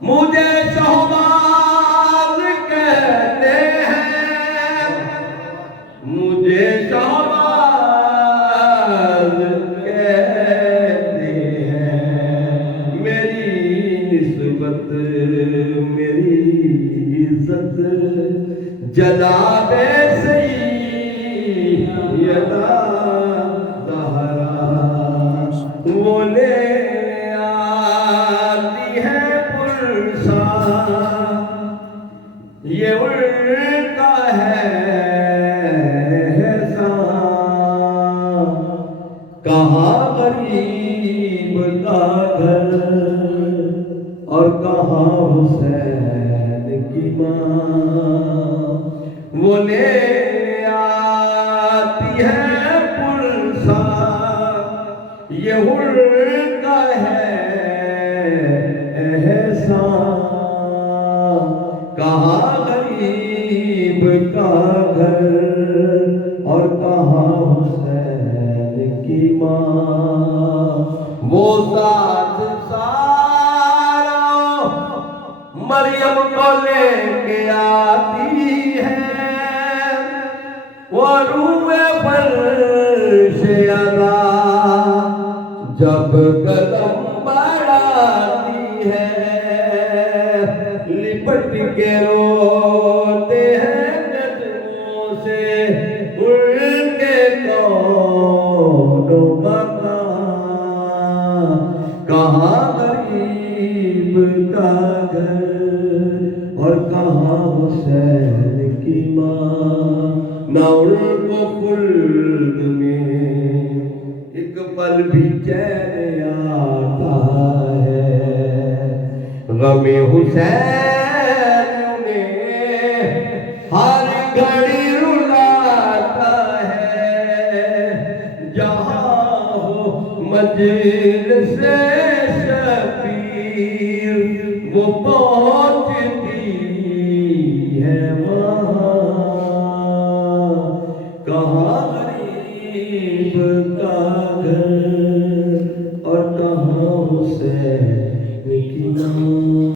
مجھے شہباز کہتے ہیں، مجھے شہباز کہتے ہیں، میری نسبت میری عزت جناب سیدہ زہرا وہ لے آتی ہے پرسا، یہ ان کا ہے احسان، کہاں غریب کا گھر اور کہاں حسین کی ماں، وہ لے آتی ہے پرسا، یہ ان کا ہے احسان، کہاں غریب کا گھر اور کہاں حسین کی ماں، وہ ذات سارا مریم کو لے کے آتی ہے، وہ روح فرش ادا جب قدم بڑھاتی ہے، لپٹ کے روتے ہیں قدموں سے ان کے دونوں مکان، کہاں غریب کا گھر اور کہاں حسین کی ماں، نہ ان کو خلد میں ایک پل بھی چین آتا ہے، غم حسین انہیں ہر گھڑی رلاتا ہے، جہاں ہو مجلس شبیر وہ پہنچتی ہے وہاں، کہاں